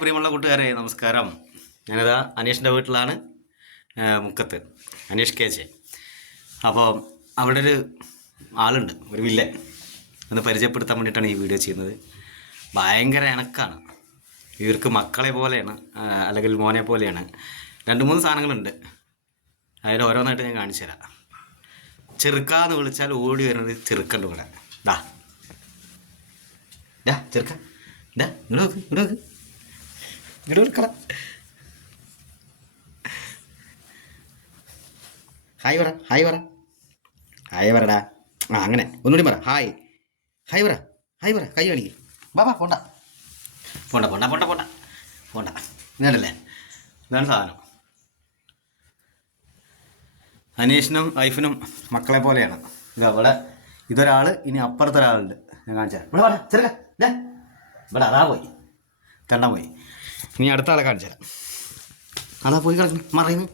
പ്രിയമുള്ള കൂട്ടുകാരെ നമസ്കാരം. ഞാനിതാ അനീഷിൻ്റെ വീട്ടിലാണ്, മുക്കത്ത് അനീഷ് കേച്ചെ. അപ്പോൾ അവിടെ ഒരു ആളുണ്ട്, ഒരു വില്ലൻ. ഒന്ന് പരിചയപ്പെടുത്താൻ വേണ്ടിയിട്ടാണ് ഈ വീഡിയോ ചെയ്യുന്നത്. ഭയങ്കര ഇണക്കാണ്, ഇവർക്ക് മക്കളെ പോലെയാണ്, അല്ലെങ്കിൽ മോനെ പോലെയാണ്. 2-3 സാധനങ്ങളുണ്ട്, അതിൽ ഓരോന്നായിട്ട് ഞാൻ കാണിച്ചു തരാം. ചെറുക്കാന്ന് വിളിച്ചാൽ ഓടി വരുന്നത് ചെറുക്കൻ്റെ കൂടെ. ഡാ ചെറുക്ക, ഡാ ഇങ്ങോട്ട് നോക്ക്, ഇങ്ങോട്ട് നോക്ക്, ഇങ്ങോട്ട് വിളിക്കണം. ഹായ് പറ, ഹായ് പറ, ഹായ് പറടാ. അങ്ങനെ ഒന്നുകൂടി പറ, ഹായ്, ഹായ് പറ, ഹായ് പറ, കൈ കാണിക്ക്. വാ പോണ്ട പോണ്ട പോണ്ട പോണ്ട പോണ്ട പോണ്ട ഇങ്ങനല്ലേ. ഇതാണ് സാധനം. അനീഷിനും വൈഫിനും മക്കളെ പോലെയാണ്. ഇവിടെ ഇതൊരാൾ, ഇനി അപ്പുറത്തൊരാളുണ്ട്. ഞാൻ കാണിച്ചാൽ ഇവിടെ വേണ്ട ചെറുക്ക, ഇവിടെ അതാ പോയി, തെണ്ണം പോയി. ഇനി അടുത്ത ആളെ കാണിച്ചു തരാം. അതാ പോയി കിടക്കുന്നു, മറയുന്നു.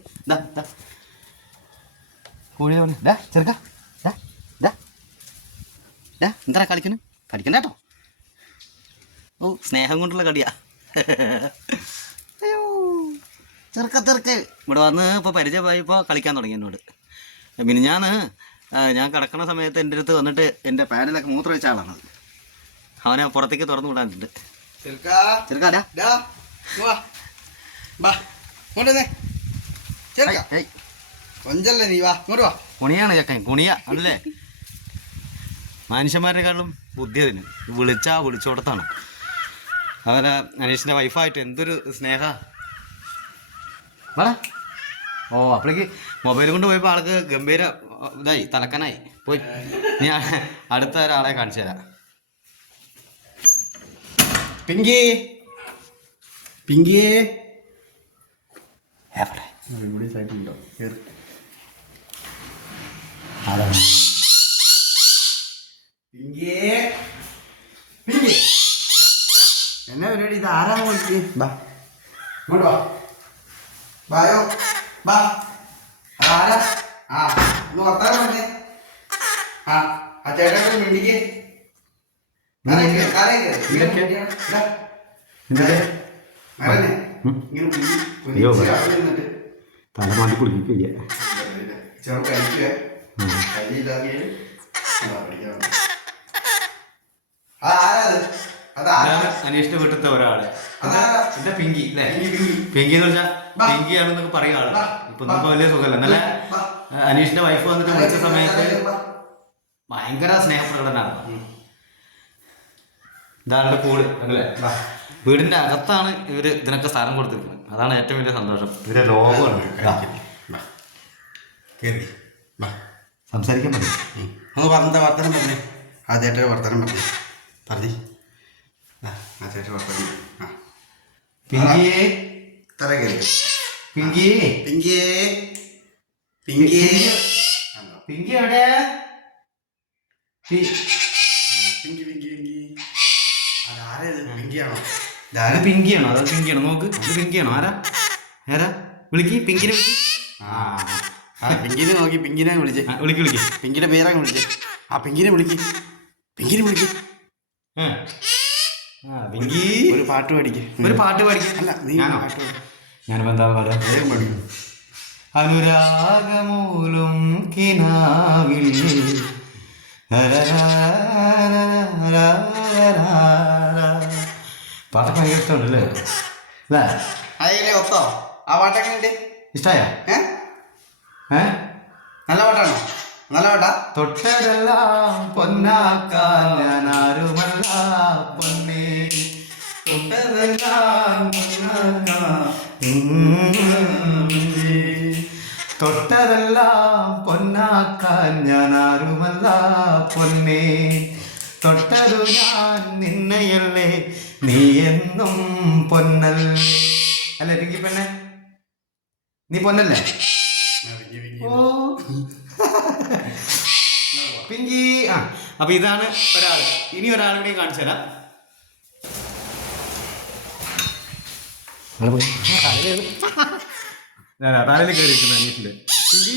കോഴി ചെറുക്ക, എന്താ കളിക്കുന്നു? കളിക്കണ്ട കേട്ടോ. ഓ, സ്നേഹം കൊണ്ടുള്ള കളിയാ. അയ്യോ ചെറുക്ക് ഇവിടെ വന്ന് ഇപ്പോൾ പരിചയമായിപ്പോൾ കളിക്കാൻ തുടങ്ങി എന്നോട്. പിന്നെ ഞാൻ കിടക്കുന്ന സമയത്ത് എൻ്റെ അടുത്ത് വന്നിട്ട് എൻ്റെ പാനലൊക്കെ മൂത്രം വെച്ച ആളാണത്. അവനെ പുറത്തേക്ക് തുറന്നു വിടാനുണ്ട്. കുണിയാണ് ചക്കൻ, കുണിയ അതല്ലേ. മനുഷ്യന്മാരെക്കാളും ബുദ്ധി അതിന്. വിളിച്ചോടത്താണ്. അവരെ അനീഷിൻ്റെ വൈഫായിട്ട് എന്തൊരു സ്നേഹ. വേടാ. ഓ, അപ്പോഴേക്ക് മൊബൈൽ കൊണ്ട് പോയപ്പോൾ ആൾക്ക് ഗംഭീര ഇതായി, തലക്കനായി പോയി. ഞാൻ അടുത്ത ഒരാളെ കാണിച്ചു തരാം. പിങ്കിയേ എവിടെ എന്നാ പരിപാടി? ഇത് ആരാന്ന് വിളിച്ച്? ആരാ? ആ ഒന്ന് വർത്താനം പറഞ്ഞേ. ആ ചേട്ടൻ മിണ്ടിക്ക്. തലമാണ്ടി കുളിപ്പിക്കുക. അനീഷിന്റെ വീട്ടിലത്തെ ഒരാള്, എന്റെ പിങ്കി അല്ലേ. പിങ്കി എന്ന് വെച്ചാൽ പിങ്കിയാണെന്നൊക്കെ പറയുക ആള്. ഇപ്പൊ നമുക്ക് വലിയ സുഖമല്ല. എന്നാലേ അനീഷിന്റെ വൈഫ് വന്നിട്ട് വിളിച്ച സമയത്ത് ഭയങ്കര സ്നേഹപ്രകടനാണ്. ഇതാണ് കൂട് അല്ലേ. വീടിന്റെ അകത്താണ് ഇവര് ഇതിനൊക്കെ സ്ഥലം കൊടുത്തിരിക്കുന്നത്. അതാണ് ഏറ്റവും വലിയ സന്തോഷം. ഇവരെ ലോകമാണ്. സംസാരിക്കാൻ പറ്റും. ഒന്ന് പറഞ്ഞ വർത്തനം പറഞ്ഞേ. ആ ചേട്ടൻ്റെ വർത്തനം പറഞ്ഞേ. പറഞ്ഞേ. ആ ചേട്ടൻ വർത്തനം. പിങ്കിയേ തല കയറി. പിങ്കിയേ പിങ്കിയേ പിങ്കിയേ പിങ്കി എവിടെ? പിങ്കി പിങ്കി പിങ്കി. അതാരത്? പിങ്കിയാണോ? പിങ്കിയാണോ? അത് പിങ്കിയാണോ? നോക്ക്, ഇത് പിങ്കിയാണോ? ആരാ വിളിക്ക്, പിങ്കിനെ വിളിക്ക്. പിങ്കിനെ നോക്കി, പിങ്കിനെ വിളിച്ചേ. വിളിക്ക് പിങ്കിന്റെ പേരങ്ങ് വിളിച്ചേ. ആ പിങ്കിനെ വിളിക്ക്. പിങ്കി ഒരു പാട്ട് പാടിക്ക്. അല്ല, നീ ഞാനിപ്പോ എന്താ പറയാ, പഠിക്കും. അനുരാഗമൂലം കിനാവിൽ പാട്ടൊക്കെ ഭയങ്കര ഇഷ്ടമുണ്ടല്ലേ. അല്ലേ ഒത്തോ? ആ പാട്ടൊക്കെ ഉണ്ട്. ഇഷ്ടായ? നല്ല പാട്ടാണോ? നല്ല പാട്ടാ. തൊട്ടതെല്ലാം പൊന്നാക്കാൻ ഞാൻ ആരുമല്ല പൊന്നേ, തൊട്ടതെല്ലാം പൊന്നാക്കാൻ ഞാൻ ആരുമല്ല പൊന്നേ, തൊട്ടതു ഞാൻ നിന്നെയല്ലേ, നീ എന്നും പൊന്നല്ലേ. അല്ലേ പിങ്കി പെണ്ണെ, നീ പൊന്നല്ലേ? ഓ പിങ്കി. അപ്പൊ ഇതാണ് ഒരാള്. ഇനി ഒരാളുടെയും കാണിച്ചു തരാം. താഴെ കയറിയിരിക്കുന്ന അനീഷിന്റെ പിങ്കി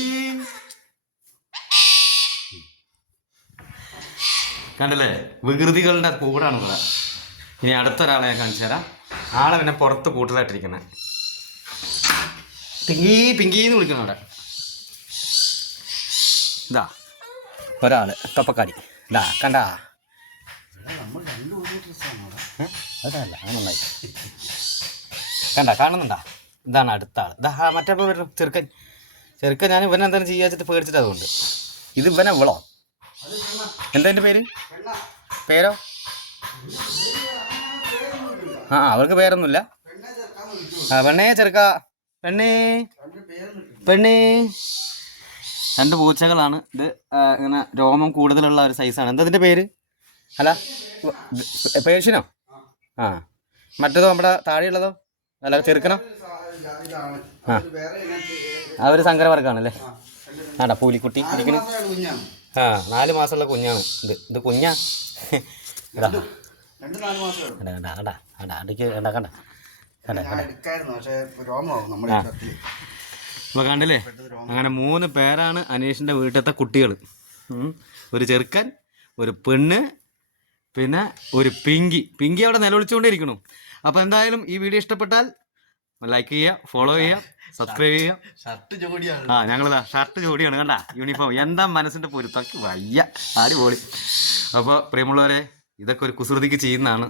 കണ്ടല്ലേ. വികൃതികളുടെ കൂടാണ് ഇവിടെ. ഇനി അടുത്തൊരാളെ ഞാൻ കാണിച്ചു തരാം. ആളെ പിന്നെ പുറത്ത് കൂട്ടലായിട്ടിരിക്കുന്നത്. പിങ്കി പിങ്കിന്ന് വിളിക്കണം അവിടെ. ഇതാ ഒരാൾ തൊപ്പക്കാരി. ഇതാ കണ്ടാ, അതല്ല അത് നന്നായി കണ്ട, കാണുന്നുണ്ടാ? ഇതാണ് അടുത്ത ആൾ. ഇതാ മറ്റേ വരും ചെറുക്കൻ. ഞാൻ ഇവനെന്തായാലും ചെയ്യാച്ചിട്ട് പേടിച്ചിട്ട് അതുകൊണ്ട്. ഇത് ഇവനെ ഇവളോ? എന്താ എൻ്റെ പേരോ? ആ അവർക്ക് പേരൊന്നുമില്ല. പെണ്ണേ ചെറുക്ക, പെണ്ണേ. 2 പൂച്ചകളാണ് ഇത്. ഇങ്ങനെ രോമം കൂടുതലുള്ള ഒരു സൈസാണ്. എന്താ ഇതിൻ്റെ പേര്? അല്ല പേർഷ്യനോ? ആ മറ്റേതോ നമ്മുടെ താഴെയുള്ളതോ? അല്ല ചെറുക്കനോ? ആ ഒരു സങ്കരവർഗ്ഗമാണല്ലേ. ആടാ പൂലിക്കുട്ടി ഇരിക്കുന്നു. 4 മാസമുള്ള കുഞ്ഞാണ് ഇത് കുഞ്ഞാ. ഇതാ അപ്പോൾ കണ്ടില്ലേ, അങ്ങനെ 3 പേരാണ് അനീഷിൻ്റെ വീട്ടിലത്തെ കുട്ടികൾ. ഒരു ചെറുക്കൻ, ഒരു പെണ്ണ്, പിന്നെ ഒരു പിങ്കി അവിടെ നിലവിളിച്ചുകൊണ്ടിരിക്കുന്നു. അപ്പോൾ എന്തായാലും ഈ വീഡിയോ ഇഷ്ടപ്പെട്ടാൽ ലൈക്ക് ചെയ്യുക, ഫോളോ ചെയ്യുക, സബ്സ്ക്രൈബ് ചെയ്യുക. ഞങ്ങളിതാ ഷർട്ട് ജോഡിയാണ് കണ്ട, യൂണിഫോം. എന്താ മനസ്സിൻ്റെ പൊരുത്തക്ക് വയ്യ, അടിപൊളി. അപ്പോൾ പ്രിയമുള്ളവരെ, ഇതൊക്കെ ഒരു കുസൃതിക്ക് ചെയ്യുന്നതാണ്,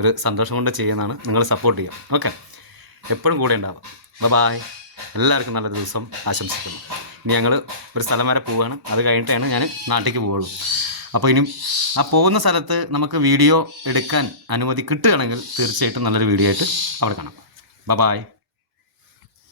ഒരു സന്തോഷം കൊണ്ട് ചെയ്യുന്നതാണ്. നിങ്ങൾ സപ്പോർട്ട് ചെയ്യാം. ഓക്കെ, എപ്പോഴും കൂടെ ഉണ്ടാവാം. ബൈ. എല്ലാവർക്കും നല്ലൊരു ദിവസം ആശംസിക്കുന്നു. ഇനി ഞങ്ങൾ ഒരു സ്ഥലം വരെ പോവുകയാണ്. അത് കഴിഞ്ഞിട്ടാണ് ഞാൻ നാട്ടിലേക്ക് പോവുള്ളൂ. അപ്പോൾ ഇനിയും ആ പോകുന്ന സ്ഥലത്ത് നമുക്ക് വീഡിയോ എടുക്കാൻ അനുമതി കിട്ടുകയാണെങ്കിൽ തീർച്ചയായിട്ടും നല്ലൊരു വീഡിയോ ആയിട്ട് അവിടെ കാണാം. ബൈ.